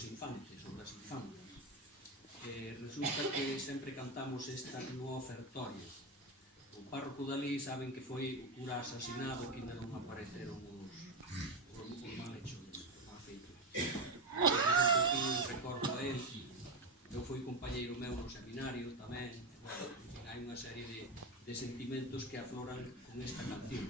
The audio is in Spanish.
dos infantes ou das infantas. Resulta que sempre cantamos esta no ofertorio. O párroco dali saben que foi o cura asesinado, que ainda non apareceron os malhechores, os malfeitores. Un poquinho recordo a él. Eu fui compañeiro meu no seminario tamén. Hai unha serie de sentimentos que afloran con esta canción.